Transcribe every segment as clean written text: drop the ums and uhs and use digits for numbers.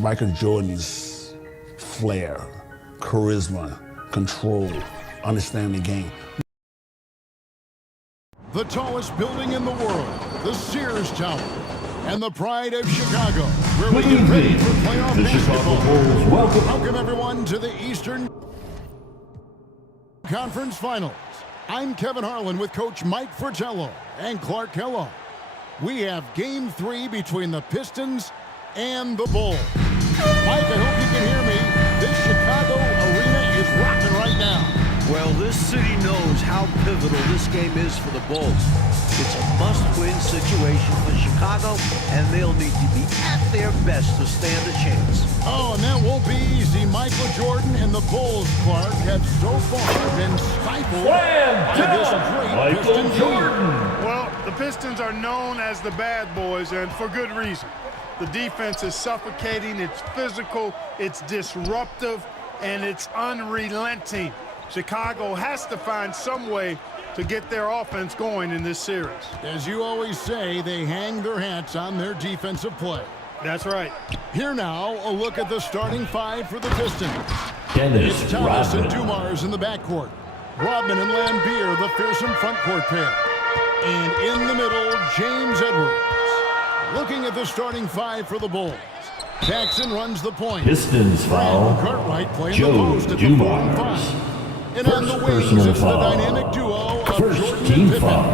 Michael Jordan's flair, charisma, control, understanding the game. The tallest building in the world, the Sears Tower, and the pride of Chicago, where we get ready for playoff basketball. Welcome everyone to the Eastern Conference Finals. I'm Kevin Harlan with Coach Mike Fratello and Clark Kellogg. We have Game 3 between the Pistons and the Bulls. Mike, I hope you can hear me. This Chicago arena is rocking right now. Well, this city knows how pivotal this game is for the Bulls. It's a must-win situation for Chicago, and they'll need to be at their best to stand a chance. Oh, and that won't be easy. Michael Jordan and the Bulls, Clark, have so far been stifled by this great Pistons Jordan. Well, the Pistons are known as the bad boys, and for good reason. The defense is suffocating, it's physical, it's disruptive, and it's unrelenting. Chicago has to find some way to get their offense going in this series. As you always say, they hang their hats on their defensive play. That's right. Here now, a look at the starting five for the Pistons. Dennis It's Thomas Rodman. and Dumars in the backcourt. Rodman and Lambeer, the fearsome frontcourt pair. And in the middle, James Edwards. Looking at the starting five for the Bulls. Jackson runs the point. Pistons foul. Cartwright playing Joe the post at the 4 and 5. And on the wings, personal it's the foul. dynamic duo of First Jordan team and Pippen. foul.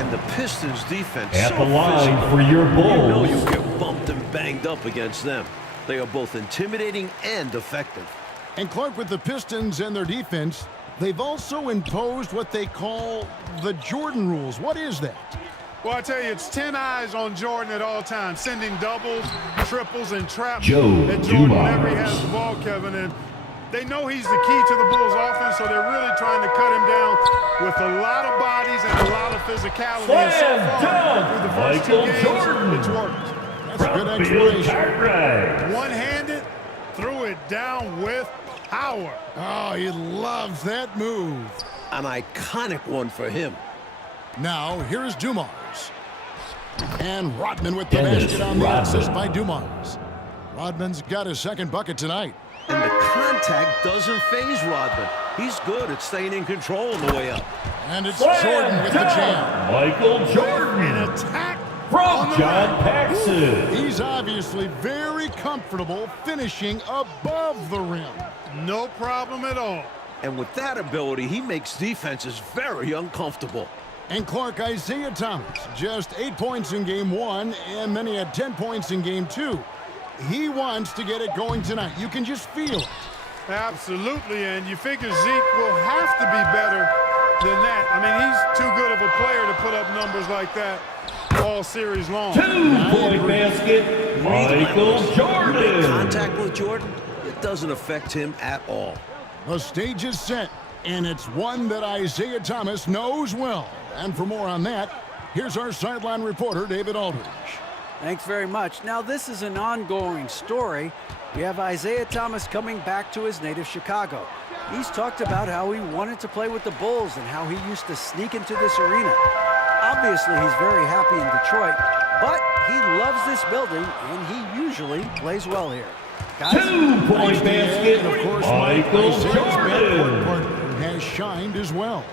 And the Pistons defense At so the line physical. for your You know Bulls. you get bumped and banged up against them. They are both intimidating and effective. And Clark, with the Pistons and their defense, they've also imposed what they call the Jordan rules. What is that? Well, I tell you, it's 10 eyes on Jordan at all times, sending doubles, triples, and traps Joe at Jordan whenever he Dumars. has the ball, Kevin. And they know he's the key to the Bulls' offense, so they're really trying to cut him down with a lot of bodies and a lot of physicality. And so far, through the first two games, it's worked. That's a good explanation. Cartwright. One-handed, threw it down with power. Oh, he loves that move. An iconic one for him. Now, here's Dumars. And Rodman with the Dennis basket on the Rodman. assist by Dumars. Rodman's got his second bucket tonight. And the contact doesn't faze Rodman. He's good at staying in control on the way up. And it's Jordan with the jam. Michael Jordan. An attack From John Paxson. He's obviously very comfortable finishing above the rim. no problem at all. And with that ability, he makes defenses very uncomfortable. And Clark, Isaiah Thomas, just 8 points in game 1, and then he had 10 points in game 2. He wants to get it going tonight. You can just feel it. Absolutely, and you figure Zeke will have to be better than that. I mean, he's too good of a player to put up numbers like that all series long. 2-point basket, Michael Jordan. Contact with Jordan, it doesn't affect him at all. The stage is set, and it's one that Isaiah Thomas knows well. And for more on that, here's our sideline reporter, David Aldridge. Thanks very much. Now, this is an ongoing story. We have Isaiah Thomas coming back to his native Chicago. He's talked about how he wanted to play with the Bulls and how he used to sneak into this arena. Obviously, he's very happy in Detroit, but he loves this building, and he usually plays well here. Guys, 2-point basket, And of course, Michael Isaiah's backcourt Jordan. partner has shined as well.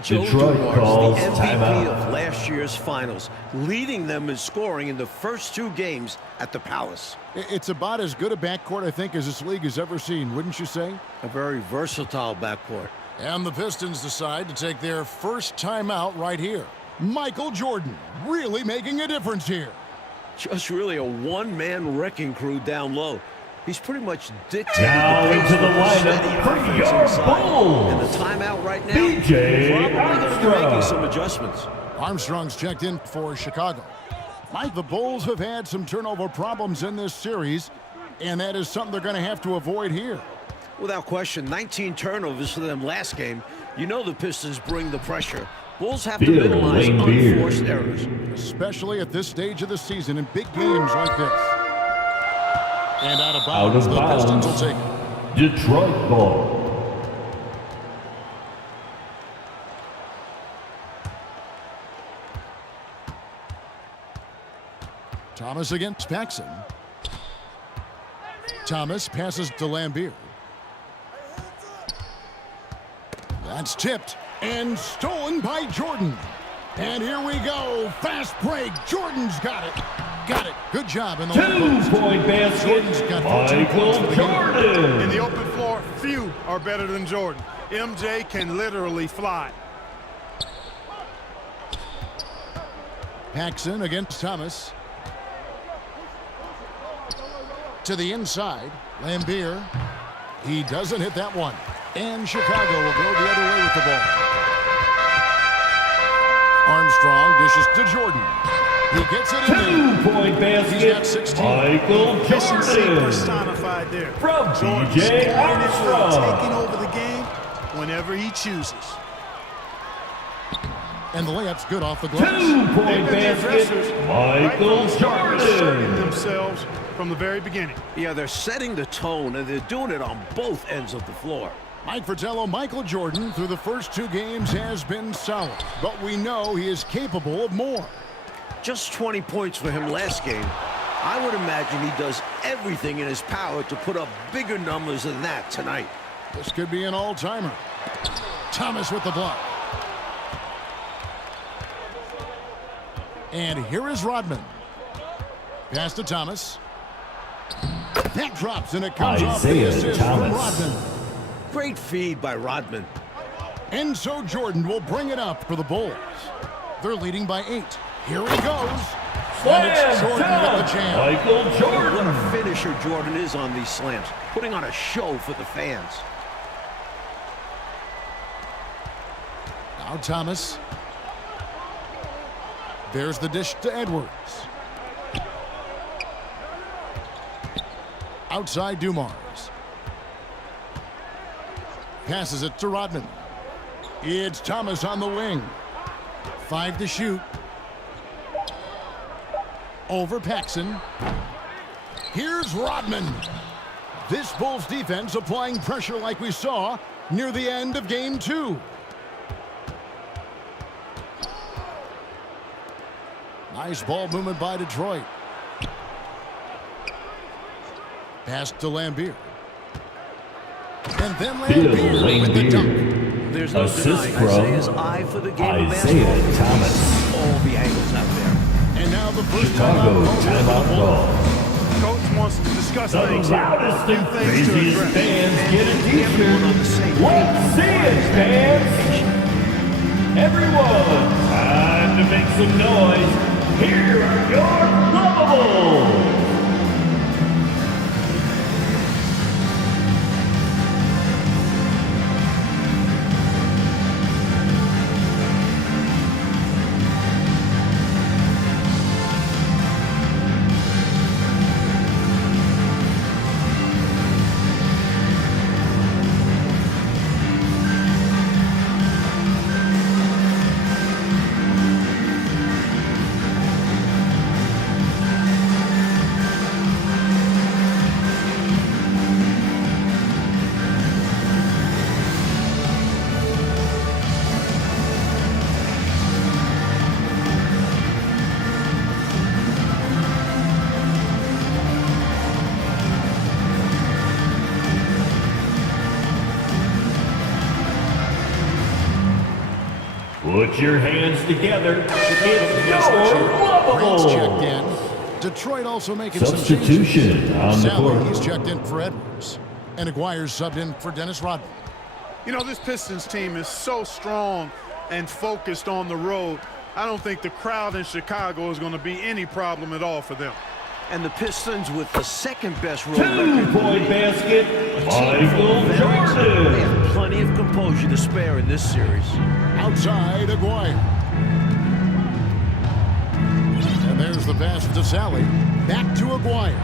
Joe Detroit Dumars, calls the MVP timeout. of last year's finals, leading them in scoring in the first 2 games at the Palace. It's about as good a backcourt, I think, as this league has ever seen, wouldn't you say? A very versatile backcourt. And the Pistons decide to take their first timeout right here. Michael Jordan really making a difference here. Just really a one-man wrecking crew down low. He's pretty much dictated Now the pace into the with a steady lineup for offense your inside. Bulls. And the timeout right now, DJ probably going to be making Armstrong. some adjustments. Armstrong's checked in for Chicago. Mike, the Bulls have had some turnover problems in this series, and that is something they're going to have to avoid here. Without question, 19 turnovers for them last game. You know the Pistons bring the pressure. Bulls have to Bill minimize Lambeer. unforced errors. Especially at this stage of the season in big games like this. And out of Out bounds, of the Pistons will bounds. take it. Detroit ball. Thomas against Paxson. Thomas passes to Lambeer. That's tipped and stolen by Jordan. And here we go. Fast break. Jordan's got it. Got it. Good job in the lane. 2-point basket, Jordan's got 14 points for Michael the game. Jordan. In the open floor, few are better than Jordan. MJ can literally fly. Paxson against Thomas. To the inside. Lambeer. He doesn't hit that one. And Chicago will go the other way with the ball. Armstrong dishes to Jordan. He gets it in there. 2-point He's got basket, 16. Michael Efficiency Jordan. personified there. From Jordan DJ taking Armstrong. over the game whenever he chooses. And the layup's good off the glass. 2-point The basket, aggressors Michael asserting Jordan. themselves from the very beginning. Yeah, they're setting the tone, and they're doing it on both ends of the floor. Mike Fratello, Michael Jordan, through the first 2 games has been solid. But we know he is capable of more. Just 20 points for him last game. I would imagine he does everything in his power to put up bigger numbers than that tonight. This could be an all-timer. Thomas with the block. And here is Rodman. Pass to Thomas. That drops, and it comes off the Isaiah assist from Thomas. Rodman. Great feed by Rodman. And so Jordan will bring it up for the Bulls. They're leading by 8. Here he goes. And it's Slam Jordan with the dunk, jam. Michael What Jordan. a finisher Jordan is on these slams, putting on a show for the fans. Now Thomas. There's the dish to Edwards. Outside Dumars. Passes it to Rodman. It's Thomas on the wing. 5 to shoot. Over Paxson. Here's Rodman. This Bulls defense applying pressure like we saw near the end of game 2. Nice ball movement by Detroit. Pass to Lambeer. And then Lambeer with the dunk. There's no Assist denying from Isaiah's eye for the game of Isaiah basketball. Thomas. All the angles out there. And now the first Chicago timeout timeout call. Coach wants to discuss The things here. loudest and Few things to craziest address. fans get a Everyone on the t-shirt. same Let's see it, fans. Everyone, time to make some noise. Here are your lavables. Put your hands together. It's your Grant's checked lovable. in. Detroit also making some Substitution changes. on the Sally, court. he's checked in for Edwards. And Aguirre's subbed in for Dennis Rodman. You know, this Pistons team is so strong and focused on the road. I don't think the crowd in Chicago is going to be any problem at all for them. And the Pistons with the second best road record. in the 2-point league. basket, Michael They Jordan. have plenty of composure to spare in this series. Outside Aguirre. And there's the pass to Sally. Back to Aguirre.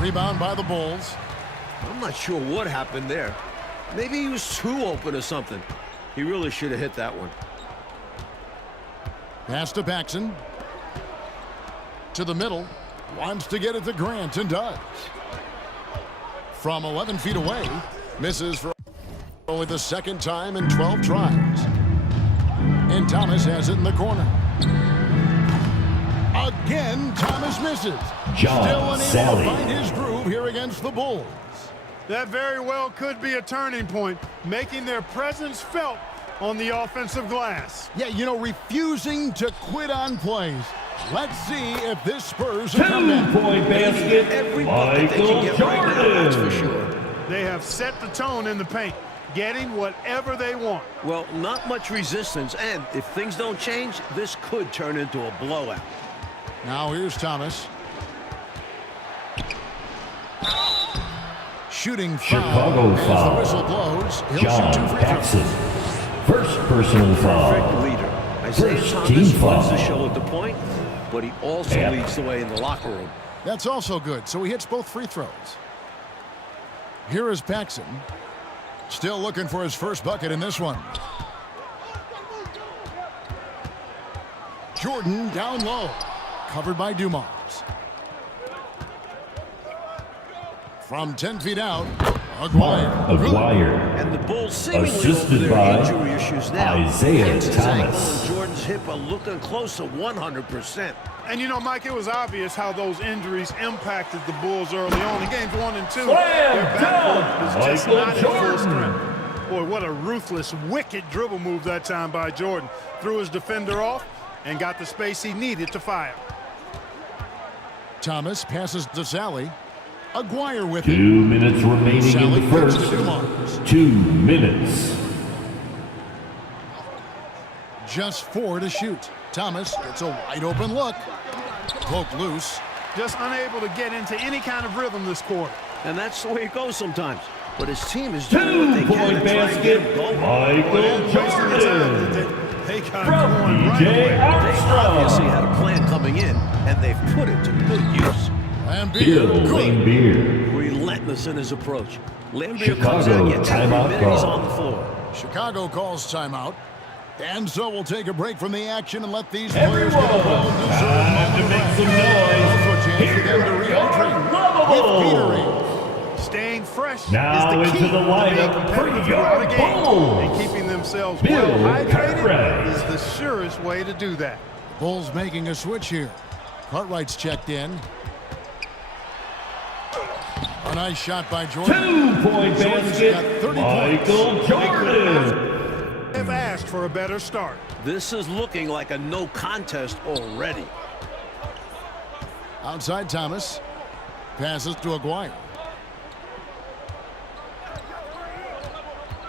Rebound by the Bulls. I'm not sure what happened there. Maybe he was too open or something. He really should have hit that one. Pass to Paxson. To the middle. Wants to get it to Grant and does. From 11 feet away. Misses for only the second time in 12 tries. And Thomas has it in the corner. Again, Thomas misses. John Still unable Sally. to find his groove here against the Bulls. That very well could be a turning point, making their presence felt on the offensive glass. Yeah, you know, refusing to quit on plays. Let's see if this spurs a comeback. 2-point basket, Every bucket they can Michael get right now, that's for Jordan. sure. They have set the tone in the paint, getting whatever they want. Well, not much resistance, and if things don't change, this could turn into a blowout. Now here's Thomas. Shooting foul. Chicago As foul. the whistle blows, he'll John shoot 2 free throws. Paxson. First personal foul. Perfect leader. Isaiah First Thomas team runs foul. the show at the point, but he also Yep. leads the way in the locker room. That's also good, so he hits both free throws. Here is Paxson. Still looking for his first bucket in this one. Jordan down low. Covered by Dumars. From 10 feet out, Mark Aguirre. And the Bulls seemingly over Assisted their by injury issues now. Isaiah Hits his ankle Thomas. and Jordan's hip are looking close to 100%. And you know, Mike, it was obvious how those injuries impacted the Bulls early on. In games 1 and 2, Slam their backcourt dunk, was just Michael not at full Jordan. strength. Boy, what a ruthless, wicked dribble move that time by Jordan. Threw his defender off and got the space he needed to fire. Thomas passes to Sally. Aguirre with 2 him. minutes remaining Sally in the gives first. to Dumars. 2 minutes. Just 4 to shoot. Thomas gets a wide open look. Poke loose. Just unable to get into any kind of rhythm this quarter. And that's the way it goes sometimes. But his team is doing what they can 2-point to try and get him basket, going. Michael Jordan. They got From going right DJ away. They obviously Armstrong. had a plan coming in, and they've put it to good use. Lambeer, Bill good. Lambeer. Relentless in his approach. Lambeer Chicago comes in, gets every timeout minute he's call. on the floor. Chicago calls timeout. And so we'll take a break from the action and let these players Everyone, get a well-deserved time to moment make of some rest. noise. Also a chance for Here them to are rehydrate your with Lavables. Gatorade. Staying fresh Now is the key into the to being lineup competitive for throughout a your game. Bulls. And keeping themselves Bill well hydrated Cartwright. is the surest way to do that. Bulls making a switch here. Cartwright's checked in. A nice shot by Jordan. 2-point Jordan's basket, got 30 Michael Jordan. They've asked for a better start. This is looking like a no contest already. Outside Thomas. Passes to Aguirre.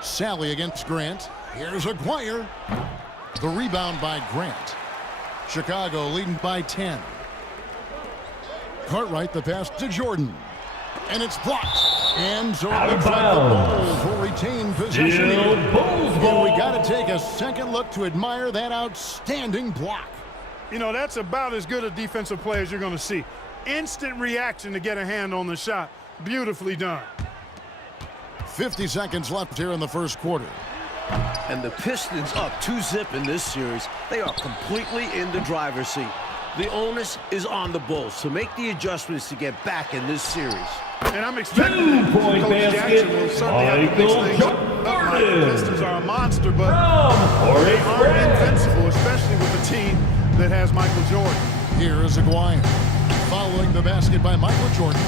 Sally against Grant. Here's Aguirre. The rebound by Grant. Chicago leading by 10. Cartwright the pass to Jordan. And it's blocked. And so Out it of looks like the bounds. Bulls will retain possession Still here. Bulls And ball. we got to take a second look to admire that outstanding block. You know, that's about as good a defensive play as you're going to see. Instant reaction to get a hand on the shot. Beautifully done. 50 seconds left here in the first quarter. And the Pistons up 2-0 in this series. They are completely in the driver's seat. The onus is on the Bulls to make the adjustments to get back in this series. And I'm expecting that. 2-point Coach basket, Jackson will certainly have to mix Michael things up. Jordan. The Pistons are a monster, but From Orange aren't Red. invincible, especially with a team that has Michael Jordan. Here is Aguirre. Following the basket by Michael Jordan.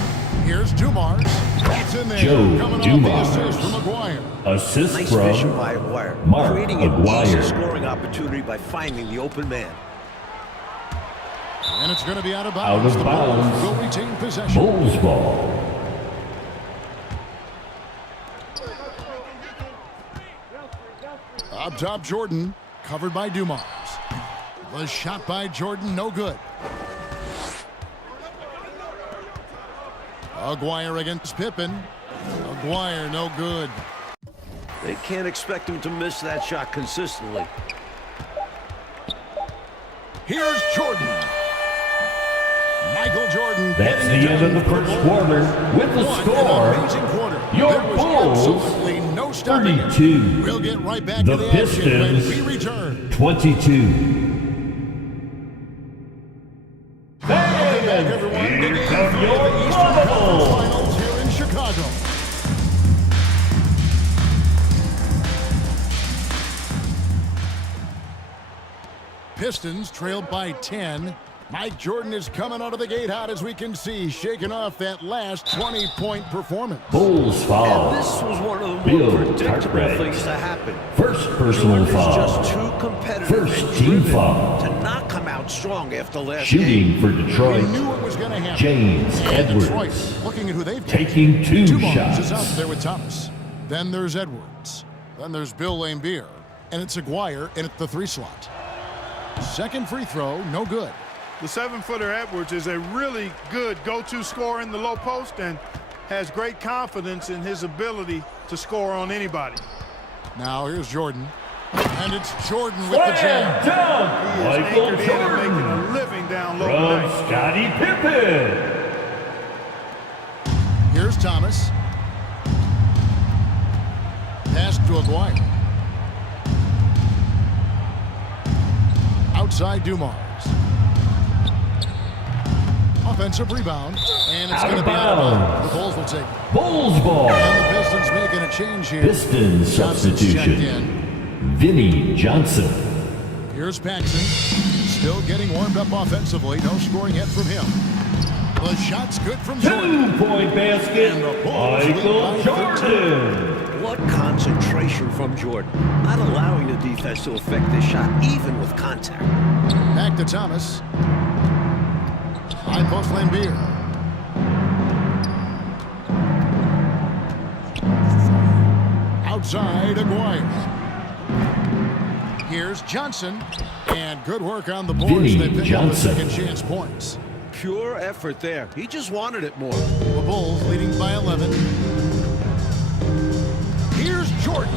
Here's Dumars. That's in there. Joe Coming Dumars. off the assist from Aguirre. Assist Nice vision from by Aguirre, Mark creating an Aguirre. easy scoring opportunity by finding the open man. And it's going to be out of Out bounds. of The Bulls bounds. will retain possession. Bulls ball. Up top, Jordan. Covered by Dumars. The shot by Jordan, no good. Aguirre against Pippen. Aguirre, no good. They can't expect him to miss that shot consistently. Here's Jordan. Michael Jordan. That's getting the it end of done the for first Bulls. quarter with the What score. an amazing quarter. Your There was Bulls, absolutely no stopping it. 32. We'll get right back The to the action when Pistons, we return. 22. Welcome back, everyone. to Here Game come 3 your of the Eastern Conference Lavables. Finals here in Chicago. Pistons trailed by 10. Mike Jordan is coming out of the gate hot, as we can see, shaking off that last 20-point performance. Bulls foul. And this was one of the more Bill predictable Cartwright. things to happen. First personal Jordan is foul. just too competitive First and team driven foul. to not come out strong after last Shooting game. for We Detroit. knew it was going to happen. James And Detroit, Edwards. looking at who they've got. Taking two Dumars is shots. out there with Thomas. Then there's Edwards. Then there's Bill Laimbeer. And it's Aguirre in at the 3 slot. Second free throw, no good. The 7-footer Edwards is a really good go-to scorer in the low post and has great confidence in his ability to score on anybody. Now here's Jordan. And it's Jordan with the jam. He is Michael anchored in and making Jordan a living down low from tonight. Scottie Pippen. Here's Thomas. Pass to Aguirre. Outside Dumars. Offensive rebound. And it's going to be out of bounds. The Bulls will take it. Bulls ball. And the Pistons making a change here. Pistons Johnson's checked substitution. in. Vinny Johnson. Here's Paxson. Still getting warmed up offensively. No scoring yet from him. The shot's good from Jordan. 2-point basket. And the Bulls lead Michael by Jordan. What concentration from Jordan. Not allowing the defense to affect this shot, even with contact. Back to Thomas. High post Laimbeer. Outside Aguirre. Here's Johnson. And good work on the boards. Vinny They pick up the Johnson. second chance points. Pure effort there. He just wanted it more. The Bulls leading by 11. Here's Jordan.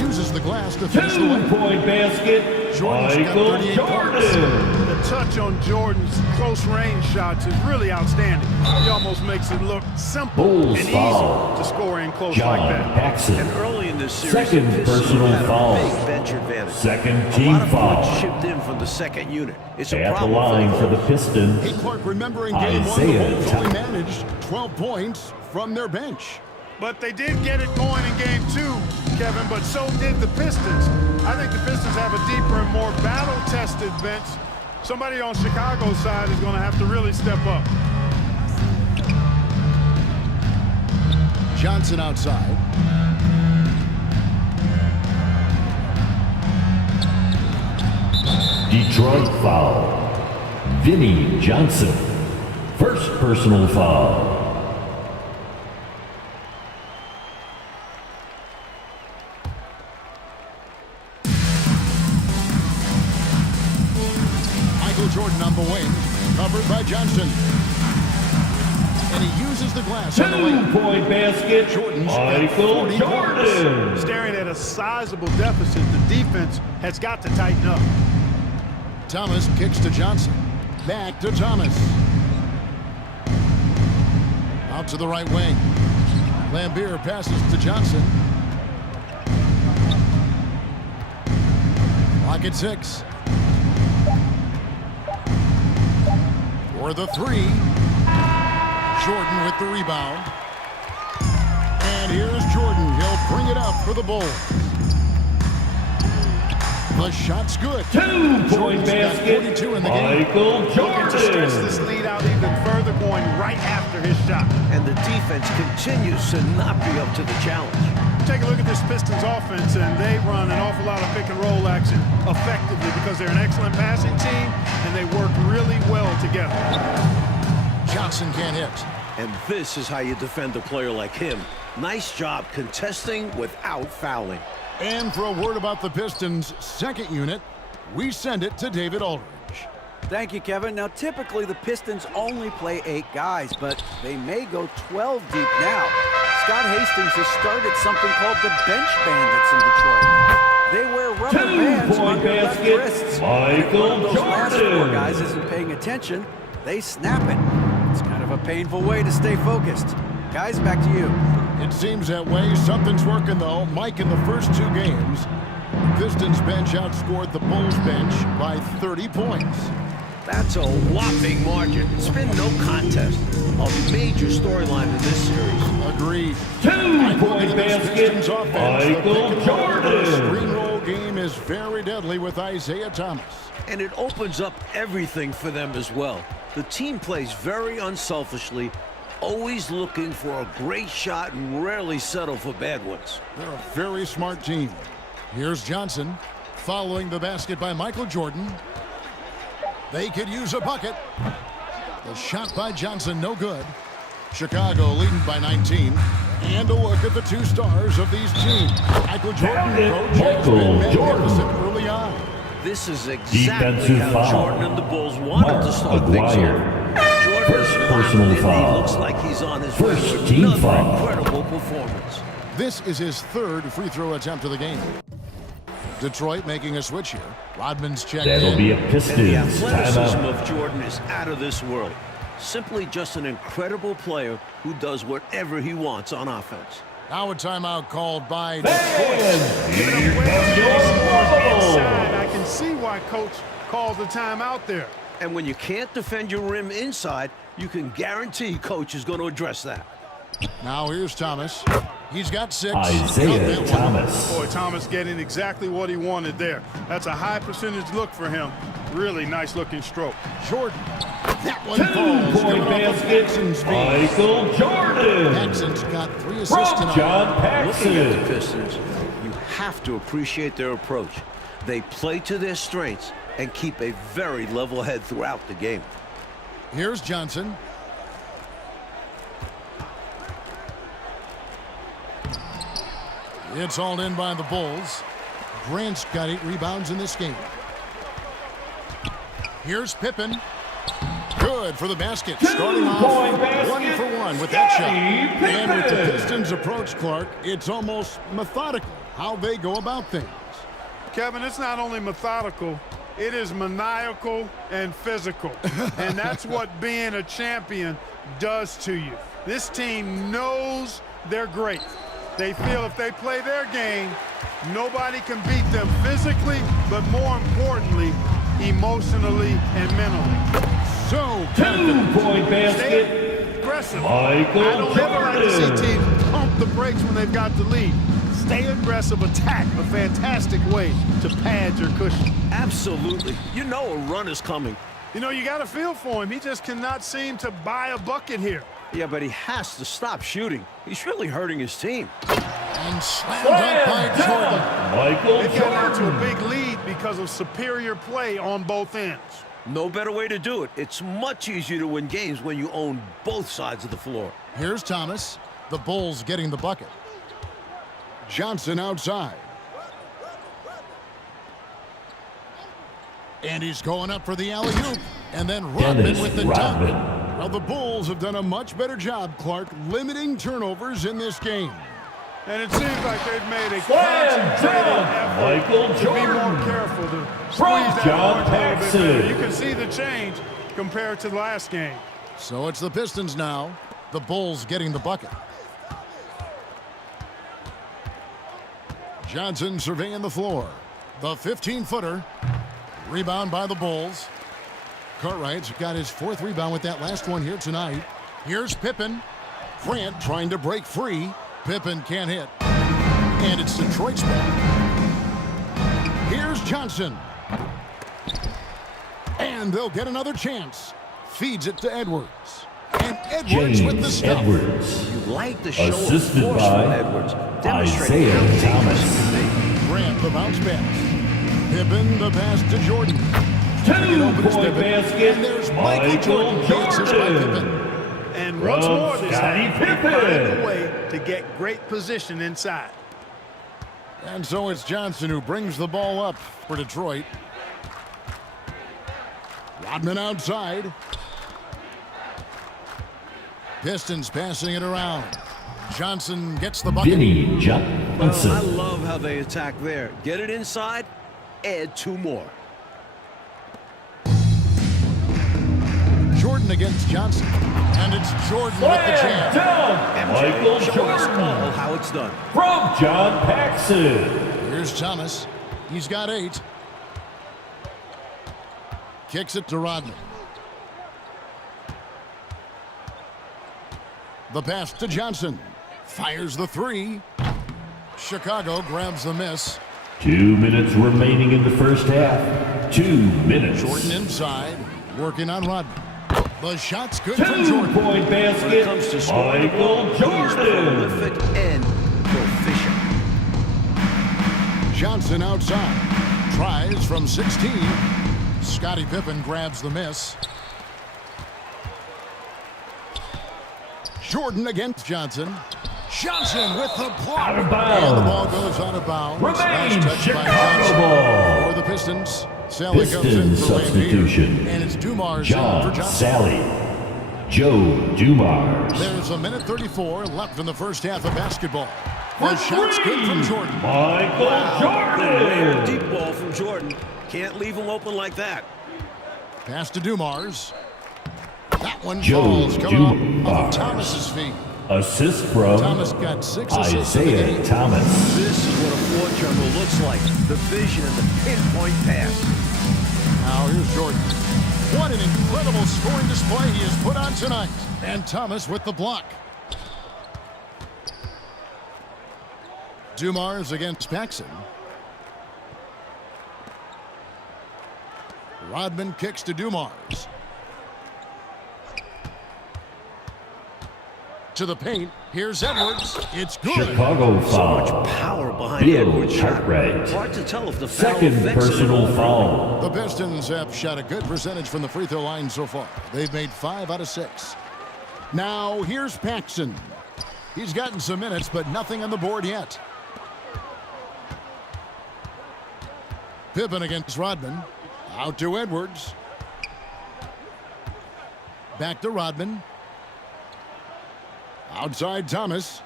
Uses the glass to finish the way. 2-point basket. Jordan's got Michael 38 points. Jordan. The touch on Jordan's close range shots is really outstanding. He almost makes it look simple Bulls and foul. easy to score in close John like that. Paxson. And early in this series, Second the Pistons personal had foul. a big bench advantage. Second A team lot of foul. points shipped in from the second unit. It's a At the problem line for the Bulls. Pistons. Hey, Clark, remembering game one, the Isaiah Bulls only Thomas. managed 12 points from their bench. But they did get it going in game 2, Kevin, but so did the Pistons. I think the Pistons have a deeper and more battle-tested bench. Somebody on Chicago's side is going to have to really step up. Johnson outside. Detroit foul. Vinny Johnson. First personal foul. Michael Jordan on the wing. Covered by Johnson. And he uses the glass on the wing. 2-point basket. Jordan's got Michael 40 Jordan. Staring at a sizable deficit, the defense has got to tighten up. Thomas kicks to Johnson. Back to Thomas. Out to the right wing. Laimbeer passes to Johnson. Clock at 6. For the 3. Jordan with the rebound. And here's Jordan. He'll bring it up for the Bulls. The shot's good. 2-point Jordan's got basket. 42 in the game. Michael Looking to stretch Jordan. this lead out even further, going right after his shot. And the defense continues to not be up to the challenge. Take a look at this Pistons offense, and they run an awful lot of pick-and-roll action effectively because they're an excellent passing team, and they work really well together. Johnson can't hit. And this is how you defend a player like him. Nice job contesting without fouling. And for a word about the Pistons' second unit, we send it to David Aldridge. Thank you, Kevin. Now, typically, the Pistons only play 8 guys, but they may go 12 deep now. Scott Hastings has started something called the Bench Bandits in Detroit. They wear rubber bands 2-point on their left basket. wrists. And if one of those last 4 Jordan. guys isn't paying attention, they snap it. It's kind of a painful way to stay focused. Guys, back to you. It seems that way. Something's working, though. Mike, in the first 2 games, the Pistons bench outscored the Bulls bench by 30 points. That's a whopping margin. It's been no contest. A major storyline in this series. Agreed. 2-point Pistons basket. offense, the pick Michael and roll, the screen Jordan. roll game is is very deadly with Isaiah Thomas. And it opens up everything for them as well. The team plays very unselfishly, always looking for a great shot and rarely settle for bad ones. They're a very smart team. Here's Johnson following the basket by Michael Jordan. They could use a bucket. The shot by Johnson, no good. Chicago leading by 19. And a look at the two stars of these teams. Michael Jordan, coach, has been magnificent early on. This is exactly Defensive how foul. Jordan and the Bulls wanted to start things here. Jordan First is personal locked in. foul. He looks like he's on his First way to team another foul. incredible performance. This is his third free throw attempt of the game. Detroit making a switch here. Rodman's checked That'll in. be a And the Pistons athleticism timeout. of Jordan is out of this world. Simply just an incredible player who does whatever he wants on offense. Now a timeout called by Detroit. And here Way comes he your scores inside, level. I can see why Coach called the timeout there. And when you can't defend your rim inside, you can guarantee Coach is going to address that. Now here's Thomas. He's got 6. Isaiah Got that one. Thomas. Boy, Thomas getting exactly what he wanted there. That's a high percentage look for him. Really nice looking stroke. Jordan. That one falls. Coming Two-point off of basket, Paxson's feet. Michael Jordan. Paxson's got 3 assists From tonight. John Looking at the Paxson. Pistons, you have to appreciate their approach. They play to their strengths and keep a very level head throughout the game. Here's Johnson. It's hauled in by the Bulls. Grant's got 8 rebounds in this game. Here's Pippen. Good for the basket. Starting off Two-point basket, 1 for 1 with that shot. Scottie And with the Pippen. Pistons' approach, Clark, it's almost methodical how they go about things. Kevin, it's not only methodical, it is maniacal and physical. And that's what being a champion does to you. This team knows they're great. They feel if they play their game, nobody can beat them physically, but more importantly, emotionally and mentally. So, Two-point basket, Stay aggressive. Michael I don't ever like to see Jordan. teams pump the brakes when they've got the lead. Stay aggressive, attack, a fantastic way to pad your cushion. Absolutely. You know a run is coming. You know, you got to feel for him. He just cannot seem to buy a bucket here. Yeah, but he has to stop shooting. He's really hurting his team. and slammed dunk by Jordan. Michael They got out to a Jordan. big lead because of superior play on both ends. No better way to do it. It's much easier to win games when you own both sides of the floor. Here's Thomas. The Bulls getting the bucket. Johnson outside. And he's going up for the alley-oop. And then Rodman Dennis with the Rodman. dunk. Well, the Bulls have done a much better job, Clark, limiting turnovers in this game. And it seems like they've made a Slam concentrated dunk, effort Michael to be more Jordan. careful to From squeeze that John orange a little bit Paxson. better. You can see the change compared to the last game. So it's the Pistons now. The Bulls getting the bucket. Johnson surveying the floor. The 15-footer. Rebound by the Bulls. Cartwright's got his fourth rebound with that last one here tonight. Here's Pippen. Grant trying to break free. Pippen can't hit. And it's Detroit's ball. Here's Johnson. And they'll get another chance. Feeds it to Edwards. And Edwards with the James stuff. Edwards. You like the show of Assisted force by from Edwards. Demonstrating how Isaiah dangerous he Thomas. can be. Grant the bounce pass. Pippen the pass to Jordan. Two-point basket, And there's Michael Jordan. The assist by Jordan. Pippen. And From once more this Scottie time, they Pippen. find a way to get great position inside. And so it's Johnson who brings the ball up for Detroit. Rodman outside. Pistons passing it around. Johnson gets the bucket. Vinny Well, I Johnson. love how they attack there. Get it inside, add two more. Jordan against Johnson. And it's Jordan with the Slam jam. dunk, Michael Show us all Jordan. how it's done. From John Paxson. Here's Thomas. He's got 8. Kicks it to Rodman. The pass to Johnson. Fires the 3. Chicago grabs the miss. 2 minutes remaining in the first half. 2 minutes. Jordan inside, working on Rodman. The shot's good from Jordan. 2-point basket. When it comes to scoring the ball, Michael he's Jordan. prolific and proficient. Johnson outside. Tries from 16. Scottie Pippen grabs the miss. Jordan against Johnson. Johnson with the block. Out of And bounds. the ball goes out of bounds. Remains Nice touch by Chicago Johnson. ball. For the Pistons. Sally comes in Pistons for substitution. Lambeer. And it's Dumars in John for Johnson. Sally. Joe Dumars. There's a minute 34 left in the first half of basketball. The shot's good from Jordan. Michael Jordan. Deep ball from Jordan. Can't leave him open like that. Pass to Dumars. That one Joe falls coming off Dumars. of Thomas's feet. Assist from Thomas got 6 assists in the Isaiah game. Thomas. This is what a floor general looks like. The vision and the pinpoint pass. Now here's Jordan. What an incredible scoring display he has put on tonight. And Thomas with the block. Dumars against Paxson. Rodman kicks to Dumars. To the paint. Here's Edwards. It's good. Chicago So foul. much power behind Bill Edwards' shot. Cartwright. Hard to tell if the foul Second affects it at personal all. foul. The Pistons have shot a good percentage from the free throw line so far. They've made 5 out of 6. Now here's Paxson. He's gotten some minutes, but nothing on the board yet. Pippen against Rodman. Out to Edwards. Back to Rodman. Outside Thomas.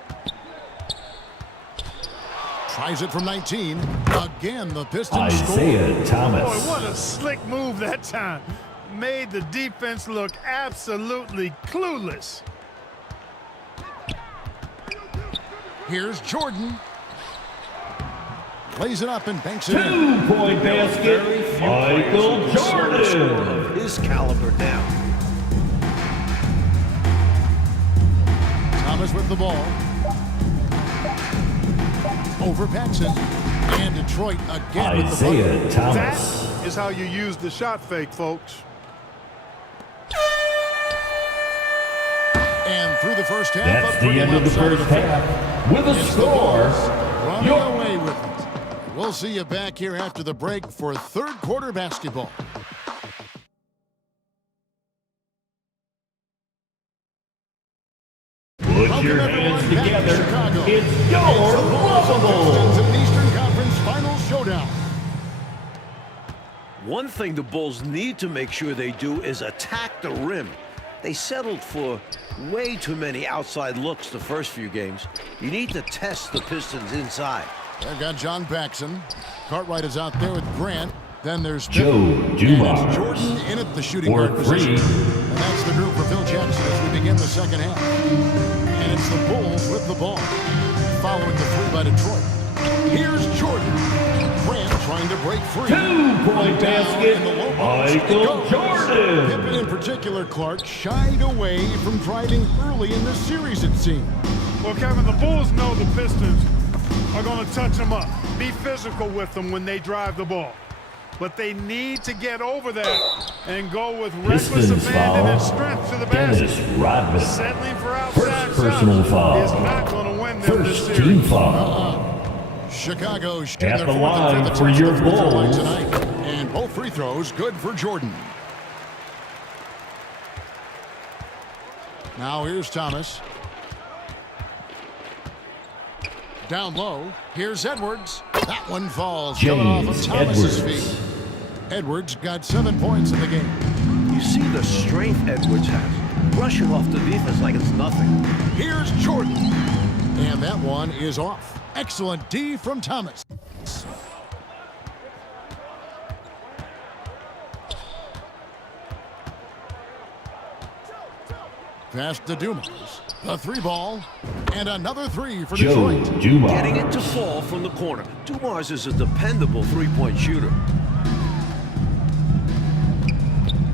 Tries it from 19. Again, the Pistons score. Isaiah Thomas. Boy, what a slick move that time. Made the defense look absolutely clueless. Here's Jordan. Lays it up and banks it in. 2-point basket. Michael Jordan. Of his caliber now. Thomas with the ball. Over Paxson. And Detroit again with the ball. Isaiah Thomas. That is how you use the shot fake, folks. And through the first half. That's the end of the first half. With a It's the score. Bulls running Your away with it. We'll see you back here after the break for third quarter basketball. Put your hands together. It's your Pistons lovable. in the Eastern Conference Finals showdown. One thing the Bulls need to make sure they do is attack the rim. They settled for way too many outside looks the first few games. You need to test the Pistons inside. They've got John Paxson. Cartwright is out there with Grant. Then there's Joe Pippen. Dumars. And it's Jordan in at the shooting For guard position. 3. And that's the group for Phil Jackson as we begin the second half. And it's the Bulls with the ball. Following the 3 by Detroit. Here's Jordan. Grant trying to break free. 2-point basket. In the low post. It Michael goes. Jordan. Pippen in particular, Clark, shied away from driving early in the series, it seemed. Well, Kevin, the Bulls know the Pistons are going to touch them up, be physical with them when they drive the ball. But they need to get over that and go with reckless Pistons abandon and foul. strength to the Dennis basket. Rodman. Settling for outside First personal shots foul. is not going to win them this First series. team foul. Chicago shooting At their the 4th and line 5th for attempts your at the free throw line Bulls. tonight. And both free throws good for Jordan. Now here's Thomas. Down low. Here's Edwards. That one falls. Coming off of James Thomas's Edwards. feet. Edwards got 7 points in the game. You see the strength Edwards has. Brushing off the defense like it's nothing. Here's Jordan. And that one is off. Excellent D from Thomas. Pass to Dumars. A 3 ball. And another 3 for Joe Detroit. Dumars. Getting it to fall from the corner. Dumars is a dependable three-point shooter.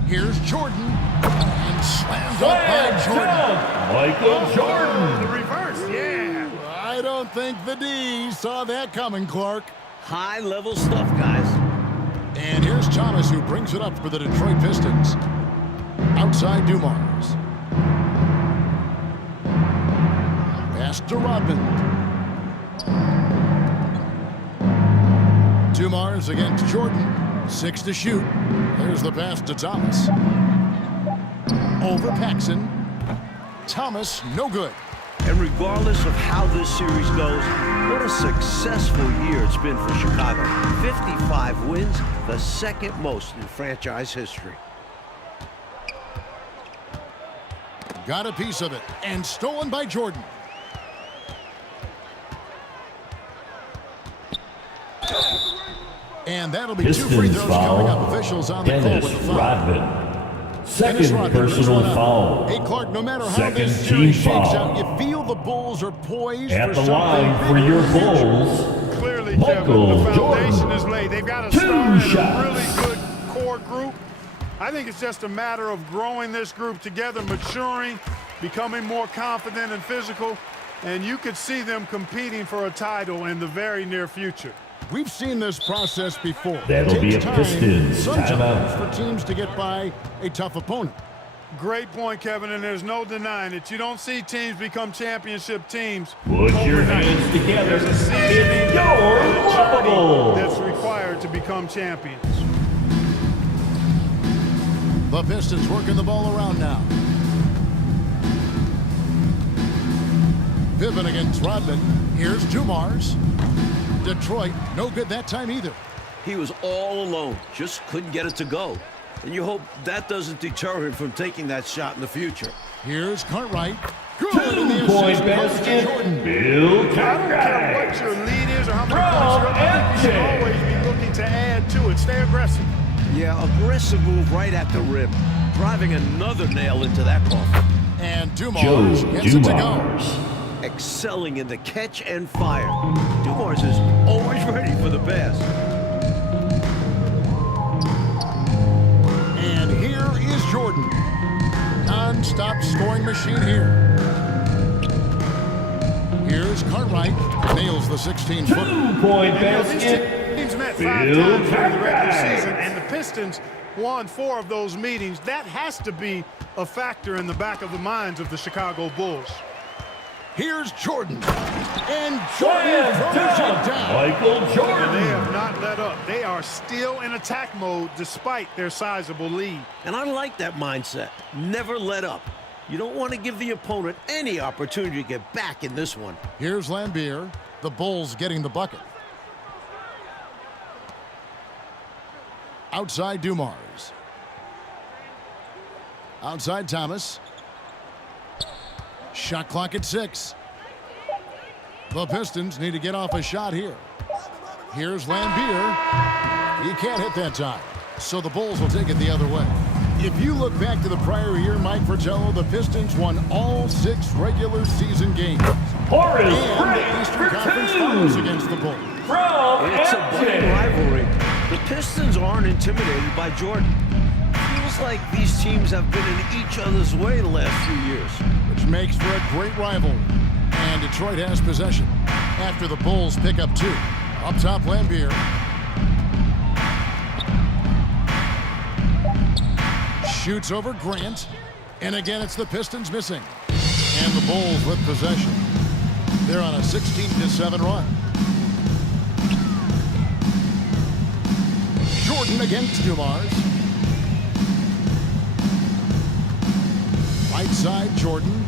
Here's Jordan. And slammed up by Jordan. Michael Jordan. The reverse, yeah. I don't think the D saw that coming, Clark. High-level stuff, guys. And here's Thomas, who brings it up for the Detroit Pistons. Outside Dumars. Pass to Rodman. Dumars against Jordan. 6 to shoot. There's the pass to Thomas. Over Paxson. Thomas, no good. And regardless of how this series goes, what a successful year it's been for Chicago. 55 wins, the second most in franchise history. Got a piece of it, and stolen by Jordan. And that'll be 2 free throws coming up. Officials on the call Dennis with the foul. Rodman. Second personal foul. Hey, Clark, no matter how Second this team series shakes out, foul. you feel the Bulls are poised At for the something line for big your in the future. Bulls, Clearly, Michael Kevin, the foundation Jordan. is laid. They've got a 2 star and a shots. really good core group. I think it's just a matter of growing this group together, maturing, becoming more confident and physical, and you could see them competing for a title in the very near future. We've seen this process before. That'll It be takes a time, Pistons sometimes timeout. for teams to get by a tough opponent. Great point, Kevin, and there's no denying it. You don't see teams become championship teams Put your overnight. hands together. There's a seasoning It's your and a journey lovable. that's required to become champions. The Pistons working the ball around now. Pippen against Rodman. Here's Dumars. Detroit, no good that time either. He was all alone, just couldn't get it to go. And you hope that doesn't deter him from taking that shot in the future. Here's Cartwright. Good in the 2-point assist goes to basket. Jordan. Bill I don't care what Cartwright. your lead is or how many From points you're up. You should MJ. always be looking to add to it. Stay aggressive. Yeah, aggressive move right at the rim, driving another nail into that coffin. And Joe Dumars gets it to go. Dumars. Excelling in the catch and fire. Dumars is always ready for the pass. And here is Jordan. Non-stop scoring machine here. Here's Cartwright. Nails the 16-footer. 2-point These basket. teams met 5 Bill times during the regular Cartwright. season, and the Pistons won 4 of those meetings. That has to be a factor in the back of the minds of the Chicago Bulls. Here's Jordan. And Jordan Slam throws dunk. it down. Michael And they Jordan. have not let up. They are still in attack mode despite their sizable lead. And I like that mindset. Never let up. You don't want to give the opponent any opportunity to get back in this one. Here's Lambier. The Bulls getting the bucket. Outside Dumars. Outside Thomas. Shot clock at 6. The Pistons need to get off a shot here. Here's Lambier. He can't hit that time, so the Bulls will take it the other way. If you look back to the prior year, Mike Fratello, the Pistons won all 6 regular season games. Horace And Grant the Eastern for Conference 2. Finals against the Bulls. From It's a budding MJ. rivalry. The Pistons aren't intimidated by Jordan. Feels like these teams have been in each other's way the last few years. Which makes for a great rivalry. And Detroit has possession after the Bulls pick up 2. Up top, Lambier. Shoots over Grant. And again, it's the Pistons missing. And the Bulls with possession. They're on a 16-7 run. Jordan against Dumars. Right side, Jordan.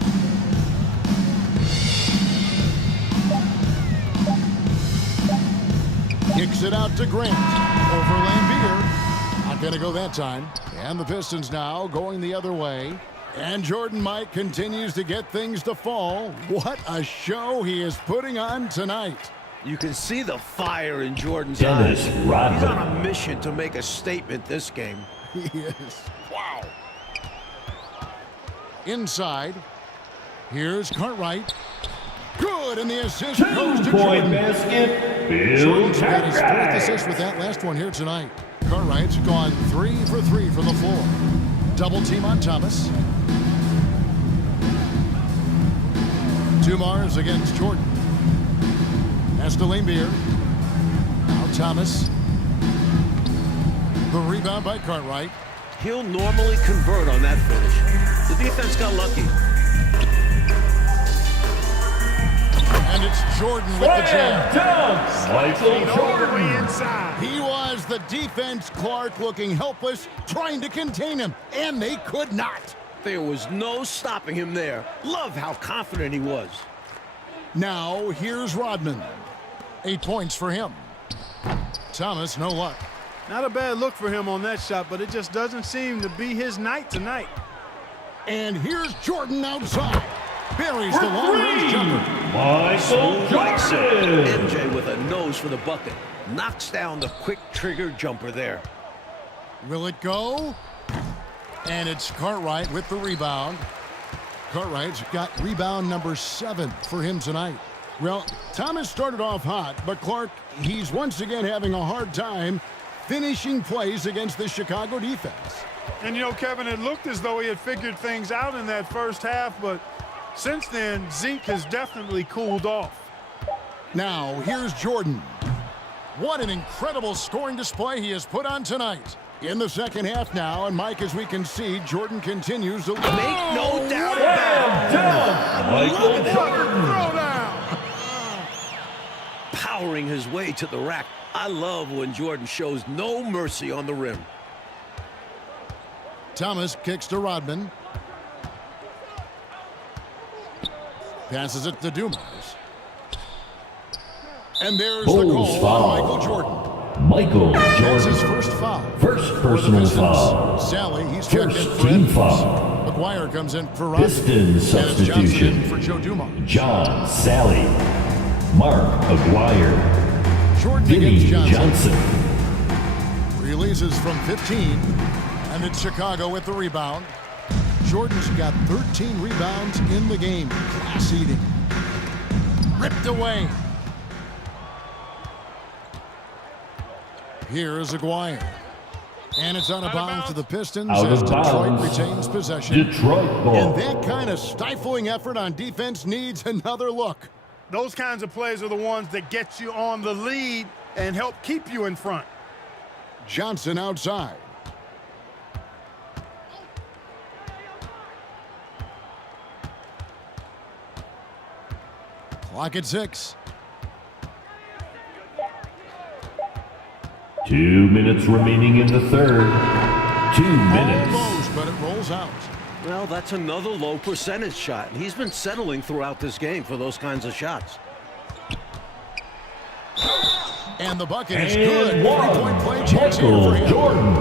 Kicks it out to Grant. Over Lambier. Not going to go that time. And the Pistons now going the other way. And Jordan Mike continues to get things to fall. What a show he is putting on tonight. You can see the fire in Jordan's Dennis eyes. Rodman. He's on a mission to make a statement this game. He is. Wow. Inside. Here's Cartwright. Good, and the assist goes to 2-point Jordan. basket. Bill Jordan's got his 4th Cartwright. assist with that last one here tonight. Cartwright's gone 3 for 3 from the floor. Double team on Thomas. Dumars against Jordan. Pass to Lambier. Thomas. The rebound by Cartwright. He'll normally convert on that finish. The defense got lucky. And it's Jordan with the jam. Michael Jordan. Inside. He was the defense, Clark, looking helpless, trying to contain him, and they could not. There was no stopping him there. Love how confident he was. Now, here's Rodman. 8 points for him. Thomas, no luck. Not a bad look for him on that shot, but it just doesn't seem to be his night tonight. And here's Jordan outside. Buries the long-range jumper. Michael Jordan. MJ with a nose for the bucket. Knocks down the quick trigger jumper there. Will it go? And it's Cartwright with the rebound. Cartwright's got rebound number 7 for him tonight. Well, Thomas started off hot, but Clark, he's once again having a hard time finishing plays against the Chicago defense. And, you know, Kevin, it looked as though he had figured things out in that first half, but since then, Zeke has definitely cooled off. Now, here's Jordan. What an incredible scoring display he has put on tonight. In the second half now, and Mike, as we can see, Jordan continues to Make no doubt about it. Michael Jordan. Throw down. Powering his way to the rack. I love when Jordan shows no mercy on the rim. Thomas kicks to Rodman. Passes it to Dumars. And there's the Bulls call foul. on Michael Jordan. Michael That's his Jordan. first foul. First For the personal Pistons. foul. Sally, he's checked First in for team Edwards. foul. McGuire comes in for Rodman. Pistons And it's Johnson substitution. in for Joe Dumars. John Sally. Mark Aguirre. Jordan Vinny against Johnson. Johnson. Releases from 15. And it's Chicago with the rebound. Jordan's got 13 rebounds in the game. Class eating. Ripped away. Here is Aguirre. And it's out of bounds to the Pistons Out as of Detroit bounds. retains possession. Detroit ball. And that kind of stifling effort on defense needs another look. Those kinds of plays are the ones that get you on the lead and help keep you in front. Johnson outside. Clock at 6. 2 minutes remaining in the third. 2 minutes. Almost, but it rolls out. Well, that's another low percentage shot. And he's been settling throughout this game for those kinds of shots. And the bucket is And good. one. 3-point play chance here Michael for him. Jordan.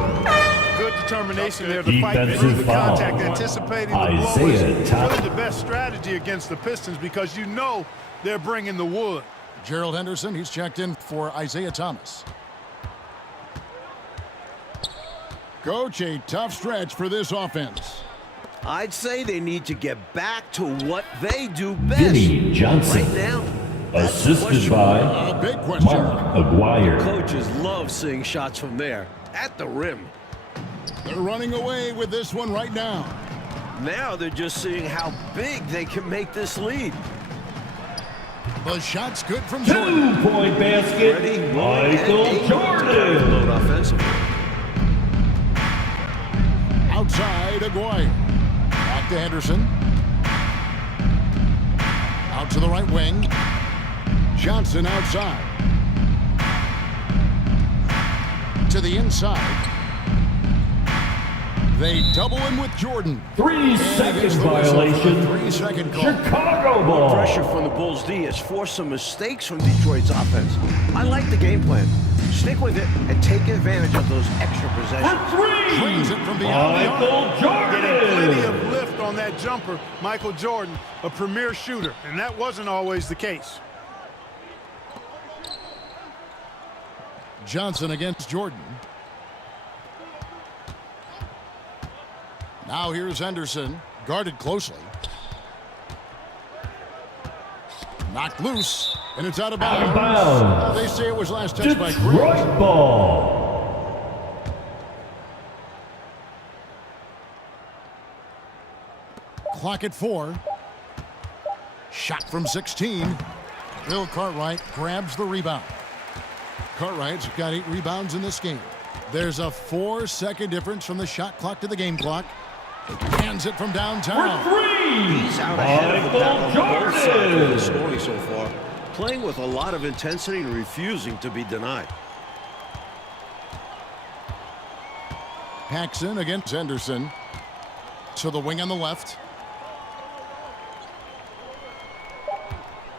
Good determination there to fight Defensive through the foul. contact, anticipating the blow Isaiah is Thomas. really the best strategy against the Pistons because you know they're bringing the wood. Gerald Henderson, he's checked in for Isaiah Thomas. Coach, a tough stretch for this offense. I'd say they need to get back to what they do best. Vinny Johnson. Right now, Assisted by A big question. Mark Aguirre. coaches love seeing shots from there at the rim. They're running away with this one right now. Now they're just seeing how big they can make this lead. The shot's good from Jordan. 2-point basket. Ready, willing, Michael and able to carry the Jordan. load offensively. Outside, Aguirre. Back to Henderson. Out to the right wing. Johnson outside. To the inside. They double him with Jordan. 3-second violation. 3-second call. Chicago ball. Pressure from the Bulls D has forced some mistakes from Detroit's offense. I like the game plan. Stick with it and take advantage of those extra possessions. Brings it from beyond the arc. Michael Getting plenty Jordan. of lift on that jumper. Michael Jordan, a premier shooter, and that wasn't always the case. Johnson against Jordan. Now here's Henderson, guarded closely. Knocked loose, and it's out of Out bounds. of bounds. They say it was last touched by Griggs. Detroit ball. Clock at 4. Shot from 16. Bill Cartwright grabs the rebound. Cartwright's got 8 rebounds in this game. There's a 4-second difference from the shot clock to the game clock. Hands it from downtown. For 3, He's out ahead of the pack on both sides of the Jordan. scoring so far, playing with a lot of intensity and refusing to be denied. Paxson against Henderson. To the wing on the left.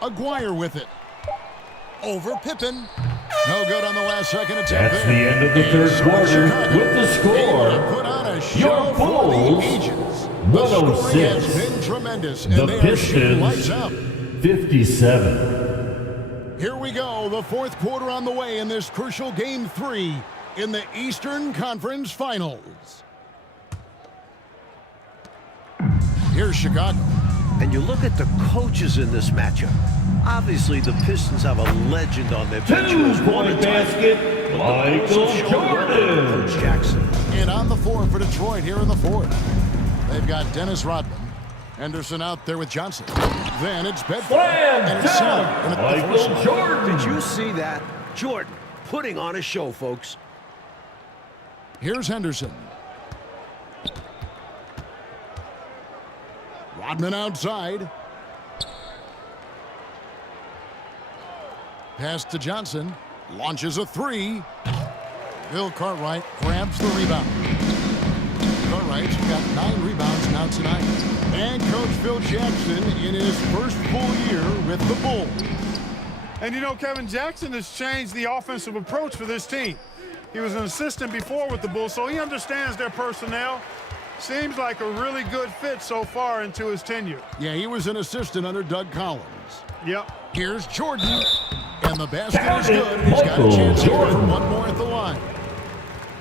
Aguirre with it. Over Pippen. No good on the last second attempt. That's the end of the third quarter with the score. Put on a Your show for the Bulls, Agents. The scoring has 106. been tremendous, The and they are shooting lights Pistons, up. 57. Here we go, the fourth quarter on the way in this crucial Game 3 in the Eastern Conference Finals. Here's Chicago. And you look at the coaches in this matchup. Obviously, the Pistons have a legend on their bench who has won a 2-point title. basket, But the Bulls Michael have shown well under Jordan. Coach Jackson. And on the floor for Detroit here in the fourth. They've got Dennis Rodman. Henderson out there with Johnson. Then it's Bedford. Slam And it's Sally in dunk, at the Michael force. Jordan. Did you see that? Jordan putting on a show, folks. Here's Henderson. Rodman outside. Pass to Johnson. Launches a 3. Bill Cartwright grabs the rebound. Cartwright's got 9 rebounds now tonight. And Coach Phil Jackson in his first full year with the Bulls. And you know, Kevin, Jackson has changed the offensive approach for this team. He was an assistant before with the Bulls, so he understands their personnel. Seems like a really good fit so far into his tenure. Yeah, he was an assistant under Doug Collins. Yep. Here's Jordan. And the basket is Count it, good. He's got a Michael chance here for Jordan. one more at the line.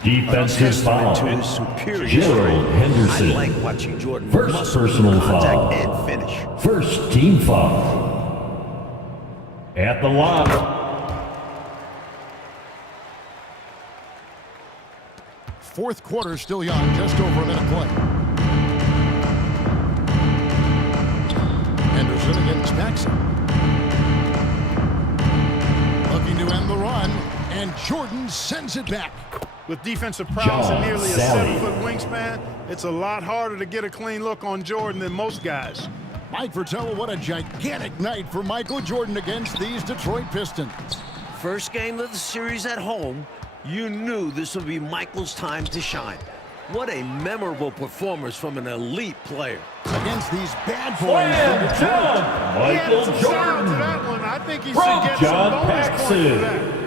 Defensive Testament to foul. his superior Gerald strength. Henderson. I like watching Jordan First muscle personal contact foul. and finish. First team foul. At the line. Fourth quarter still young, just over a minute play. Henderson against Paxson. Looking to end the run, and Jordan sends it back. With defensive prowess and John nearly a Sally. 7-foot wingspan, it's a lot harder to get a clean look on Jordan than most guys. Mike Fratello, what a gigantic night for Michael Jordan against these Detroit Pistons. First game of the series at home, you knew this would be Michael's time to shine. What a memorable performance from an elite player. Against these bad boys Slam from Detroit. dunk, He added Michael some sound to Jordan. that one. I think he From should get John some bonus points for Paxson.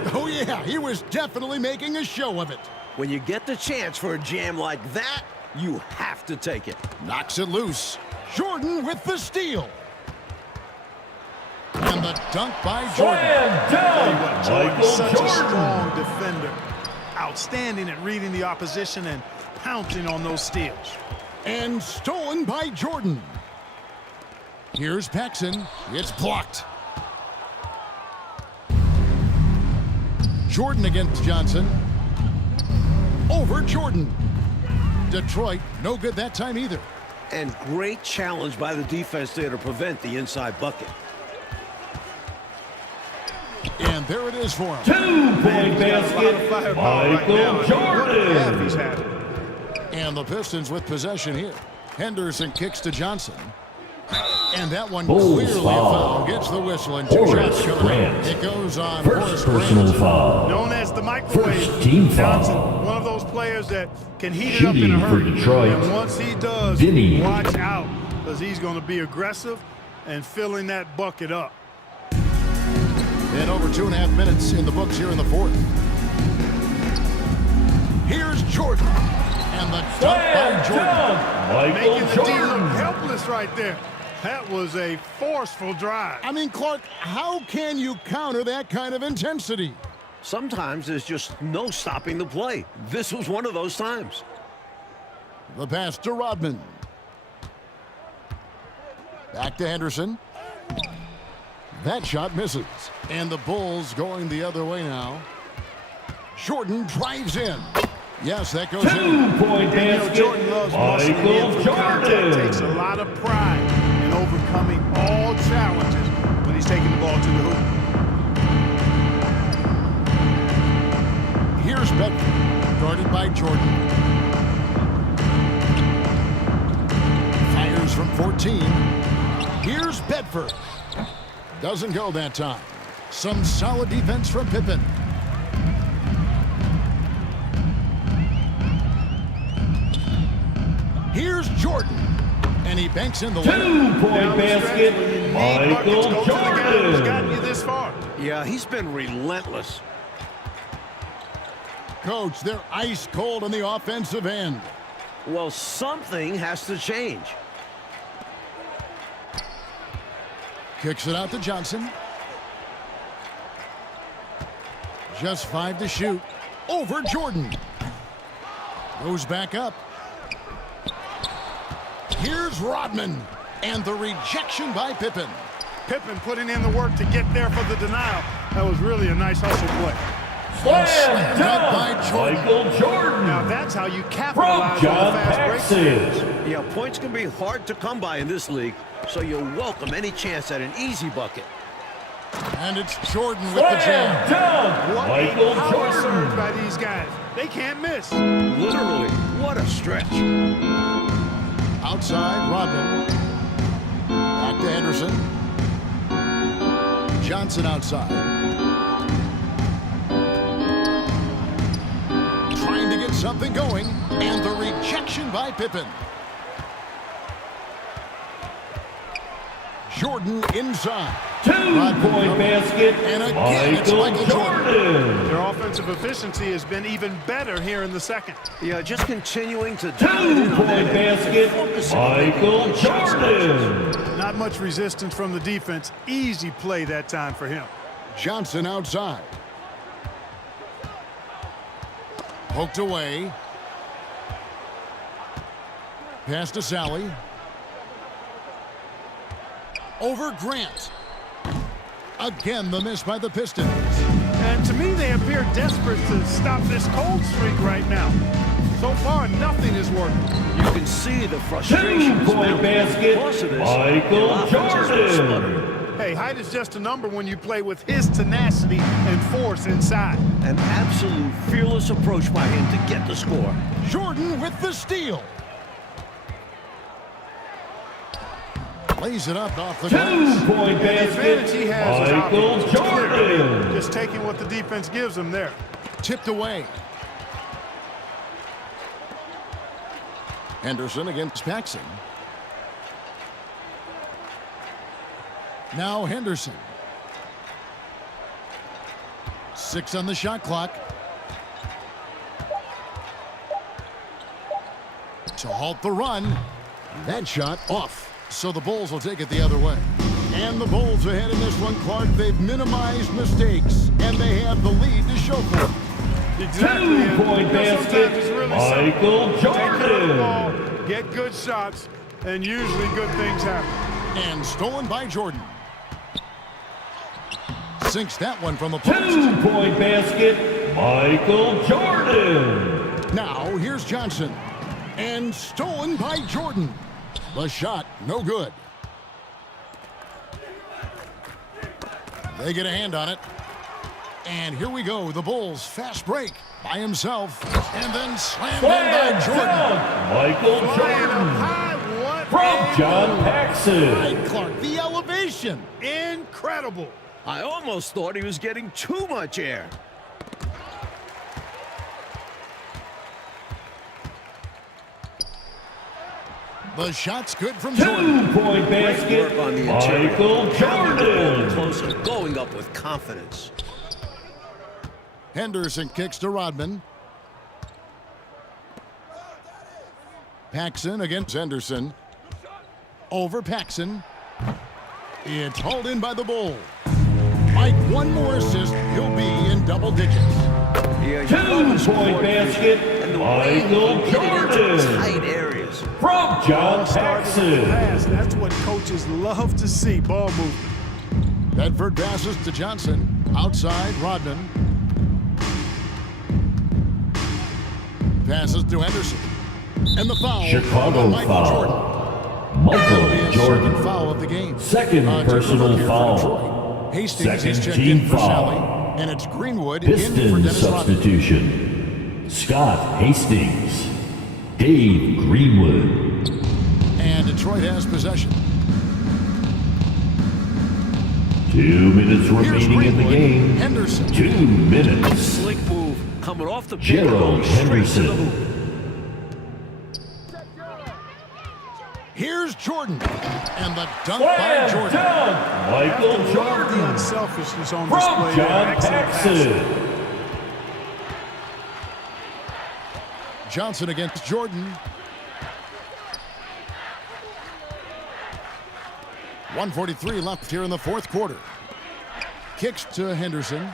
that. Oh yeah, he was definitely making a show of it. When you get the chance for a jam like that, you have to take it. Knocks it loose. Jordan with the steal. And the dunk by Jordan. Slam dunk, Jordan's Michael such a Jordan. strong defender. Outstanding at reading the opposition and pouncing on those steals. And stolen by Jordan. Here's Paxson. It's blocked. Jordan against Johnson. Over Jordan. Detroit, no good that time either. And great challenge by the defense there to prevent the inside bucket. And there it is for him. 2-point He's got a lot of basket, firepower right now. Michael What a half Jordan. he's had. And the Pistons with possession here. Henderson kicks to Johnson. And that one Bulls clearly a foul. foul. Gets the whistle and 2 Horace shots coming in. Grant. It goes on First Horace personal Grant. foul. Known as the microwave. First team Johnson, foul. one of those players that can heat it up in Shooting a for hurry. Detroit, And once he does, Vinny. watch out, because he's going to be aggressive and filling that bucket up. And over 2.5 minutes in the books here in the fourth. Here's Jordan. And the dunk by Slam Jordan. dunk, Making Michael the D look Jordan. helpless right there. That was a forceful drive. I mean, Clark, how can you counter that kind of intensity? Sometimes there's just no stopping the play. This was one of those times. The pass to Rodman. Back to Henderson. That shot misses. And the Bulls going the other way now. Jordan drives in. Yes, that goes in. 2-point You know, basket, Jordan loves muscling in Michael through contact. Takes a Jordan. lot of pride in overcoming all challenges when he's taking the ball to the hoop. Bedford, guarded by Jordan. Fires from 14. Here's Bedford. Doesn't go that time. Some solid defense from Pippen. Here's Jordan. And he banks in the Two-point basket, Michael Jordan. Who's gotten you this far? Yeah, he's been relentless. Coach, they're ice cold on the offensive end. Well, something has to change. Kicks it out to Johnson. Just 5 to shoot. Over Jordan. Goes back up. Here's Rodman. And the rejection by Pippen. Pippen putting in the work to get there for the denial. That was really a nice hustle play. Slam by dunk, Jordan. Michael Jordan. Now that's how you From capitalize on John the fast break. Paxson. Yeah, points can be hard to come by in this league, so you'll welcome any chance at an easy bucket. And it's Jordan with the Slam jam. dunk, What Michael a power surge Jordan. by these guys. They can't miss. Literally, what a stretch. Outside, Rodman. Back to Henderson. Johnson outside. Trying to get something going. And the rejection by Pippen. Jordan inside. Two-point basket, And again, it's Michael Michael Jordan. Jordan. Their offensive efficiency has been even better here in the second. Yeah, just continuing to dial it in on Two-point that end. basket, Focusing on making Michael good shot selections. Jordan. Not much resistance from the defense. Easy play that time for him. Johnson outside. Poked away. Pass to Sally. Over Grant. Again, the miss by the Pistons. And to me, they appear desperate to stop this cold streak right now. So far, nothing is working. You can see the frustration is Two-point building. basket, Because of this, Michael the offense has been Jordan. sputtering. Hey, height is just a number when you play with his tenacity and force inside. An absolute fearless approach by him to get the score. Jordan with the steal. Lays it up off the glass. Two-point The advantage basket, he has is Michael obvious. It's clear. Jordan. Just taking what the defense gives him there. Tipped away. Henderson against Paxson. Now Henderson. 6 on the shot clock. To halt the run. That shot off. So the Bulls will take it the other way. And the Bulls ahead in this one, Clark. They've minimized mistakes, and they have the lead to show for it. Exactly. Two-point Sometimes basket, it's really Michael simple. Take care of the Jordan. ball, get good shots, and usually good things happen. And stolen by Jordan. Sinks that one from the post. Two-point basket, Michael Jordan. Now here's Johnson. And stolen by Jordan. The shot, no good. They get a hand on it. And here we go. The Bulls fast break by himself. And then slammed in by Jordan. Dunk, Michael Flying up Jordan. high, what From a John move. Paxson. Right, Clark, the elevation. Incredible. I almost thought he was getting too much air. The shot's good from Jordan. Two-point Great basket, work on the interior. Michael Pounding the ball Jordan. closer, going up with confidence. Henderson kicks to Rodman. Paxson against Henderson. Over Paxson. It's hauled in by the Bulls. Mike, one more assist, he'll be in double digits. Yeah, you love the support Two-point basket, and the way he Michael can get it into Jordan. tight areas. From John Started with the Paxson. pass. That's what coaches love to see, ball movement. Bedford passes to Johnson. Outside, Rodman. Passes to Henderson. And the foul Chicago on Michael foul. Jordan. That'll be Michael his Jordan. second foul of the game. Second Just a personal look here for foul. Detroit. Hastings Second is checked team in for foul. Sally. And it's Greenwood in for Pistons Dennis Rodman. substitution. Scott Hastings, Dave Greenwood. And Detroit has possession. 2 minutes remaining in the game. Henderson. 2 minutes. Slick move. Coming off the pick, Gerald going straight to the Henderson. hoop. Here's Jordan. And the dunk by Jordan. Dunk. Michael The Jordan. unselfishness on From display. John Excellent pass. Paxson. Johnson against Jordan. 1:43 left here in the fourth quarter. Kicks to Henderson.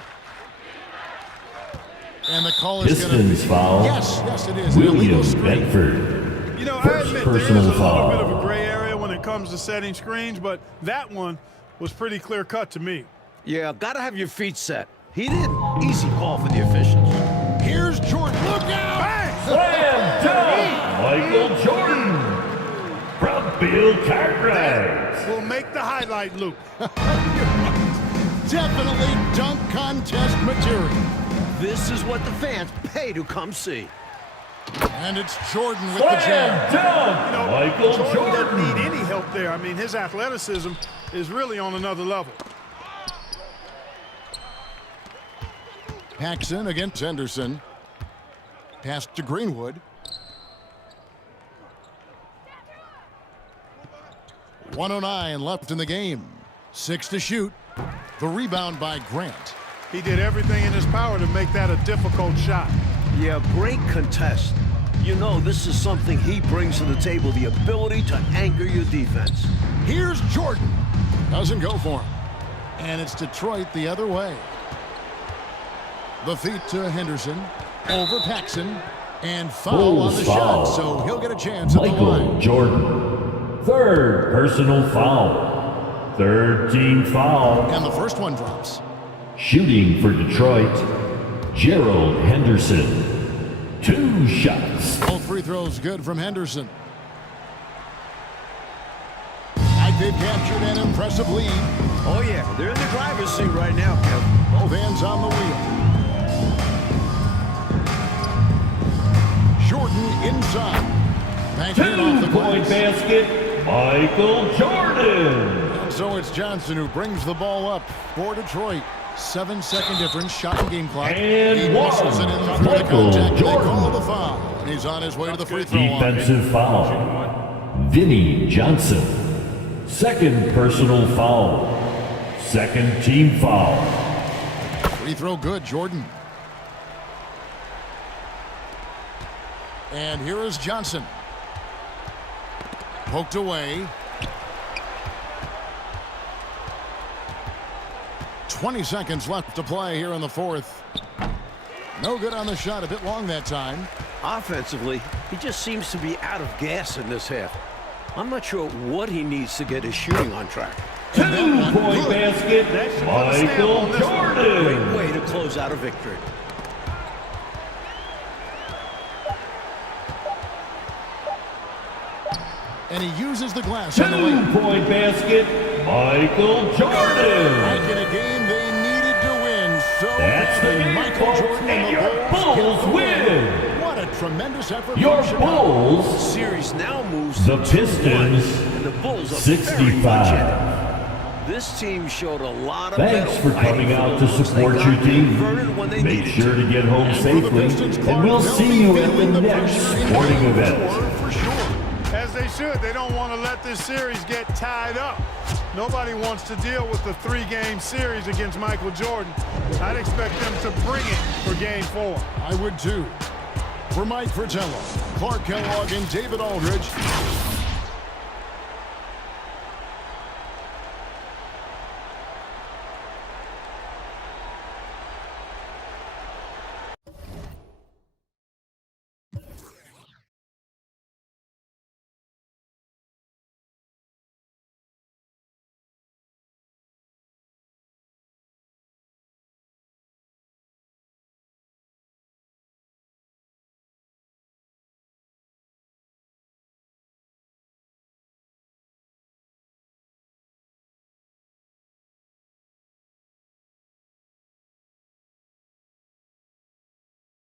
And the call is going to be... Pistons foul. Yes, it is. An illegal William screen. Bedford. You know, I First admit there is a personal little foul. bit of a gray area when it comes to setting screens, but that one was pretty clear cut to me. Yeah, gotta have your feet set. He didn't. Easy call for the officials. Here's Jordan. Look out! Bang! Slam dunk. Michael Jordan. From Bill Cartwright. We'll make the highlight loop. Definitely dunk contest material. This is what the fans pay to come see. And it's Jordan with the jam. Slam dunk. You know, Michael Jordan Jordan. doesn't need any help there. I mean, his athleticism is really on another level. Paxson against Henderson. Pass to Greenwood. 1:09 left in the game. 6 to shoot. The rebound by Grant. He did everything in his power to make that a difficult shot. Yeah, great contest. You know, this is something he brings to the table, the ability to anchor your defense. Here's Jordan. Doesn't go for him. And it's Detroit the other way. The feet to Henderson. Over Paxson. And foul on the foul. shot, so he'll get a chance at the Michael line. Jordan. Third personal foul. Third team foul. And the first one drops. Shooting for Detroit, Gerald Henderson. 2 shots. Both free throws good from Henderson. I they've captured an impressive lead. Oh, yeah, they're in the driver's seat right now, Kev. Both hands on the wheel. Jordan inside. Banking it off the 2-point glass. basket, Michael Jordan. And so it's Johnson who brings the ball up for Detroit. 7-second difference, shot and game clock. And he one. muscles it in through the Michael contact. They Jordan. call the foul. And he's on his way to the free throw line. Defensive foul, Vinnie Johnson. Second personal foul. Second team foul. Free throw good, Jordan. And here is Johnson. Poked away. 20 seconds left to play here in the fourth. No good on the shot, a bit long that time. Offensively, he just seems to be out of gas in this half. I'm not sure what he needs to get his shooting on track. 2-point basket, Michael Great Jordan. way to close out a victory. And he uses the glass on the way. 2-point basket, Michael Jordan. Back in a game they needed to win. So That's the badly. game, Michael folks, Jordan and and your the Bulls Bulls get the win. What a tremendous effort Your from Chicago. Bulls, Series now moves the to 2-1, Pistons, and the Bulls are very much 65. in it. This team showed a lot of Thanks mettle for coming fighting out for to the looks they support got your and team. converted when they Make needed sure to get home And for the safely, Pistons, and Clark, we'll they'll see be you at feeling the the next pressure in sporting game event. 4 for sure. As they should. They don't want to let this series get tied up. Nobody wants to deal with the 3-game series against Michael Jordan. I'd expect them to bring it for game 4. I would too. For Mike Fratello, Clark Kellogg, and David Aldridge,